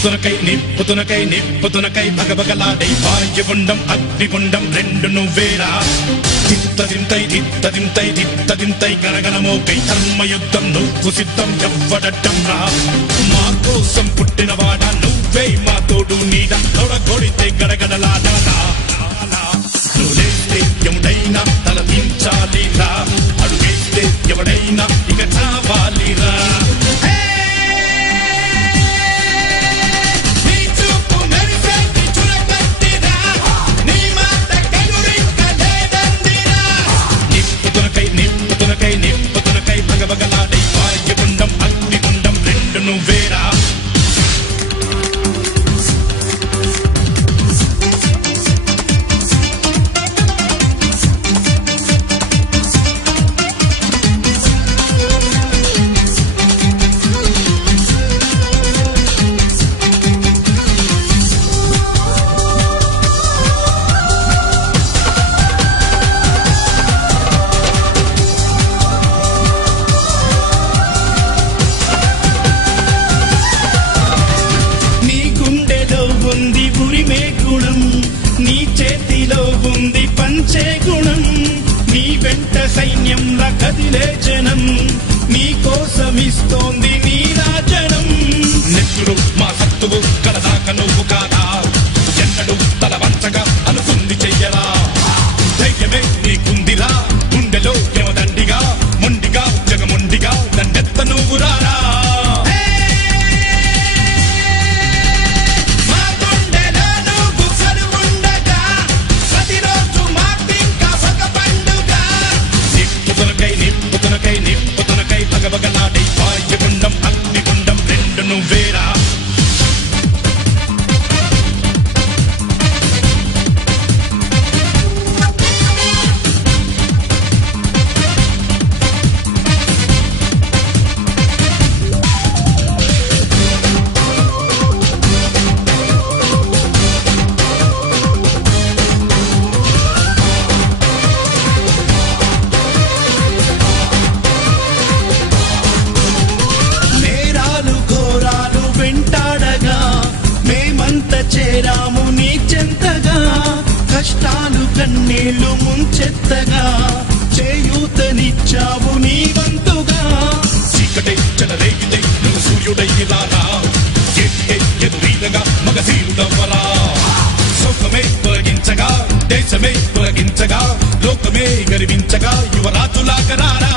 నిప్పుతునకై భగభగలాడై వాయుగుండం అగ్నిగుండం రెండు నువ్వేరా తిత్తదింతై గణగణమోకై ధర్మయుద్ధం నువ్వు సిద్ధం ఎవ్వడట్టం రా మా కోసం పుట్టినవాడా నువ్వే మా తోడు నీడ తొడగొడితే గడగడలాడాలా నువ్వేస్తే ఎవడైనా తలదించాలిరా అడుగేస్తే ఎవడైనా ఇక చావాలిరా నిప్పుతునకై భగభగలాడై వాయుగుండం అగ్నిగుండం రెండు నువ్వేరా నీ చేతిలో ఉంది పంచే గుణం నీ వెంట సైన్యంలా కదిలే జనం నీ కోసమిస్తోంది నీ రాజనం నెత్తురు మా సత్తువు కలదాక నువ్వు కాదా ఎన్నడు తల వంచగా అనుకుంది చెయ్యరా ధైర్యమే నీకుందిరా గుండెలో యమదండిగా మొండిగా జగముండిగా దండెత్త నువ్వు రారా నిప్పుతునకై భగభగలాడై వాయుగుండం అగ్నిగుండం రెండు నువ్వేరా చేరాము నీ చెంతగా కష్టాలు కన్నీళ్లు ముంచెత్తగా చేయూతనిచ్చావు నీ వంతుగా చీకటే చెలరేగితే నువ్వు సూర్యుడై రారా ఎదురీనగా మగధీరుడవ్వరా సౌఖమే తొలగించగా దేశమే తొలగించగా లోకమే గర్వించగా యువరాజులాగా రారా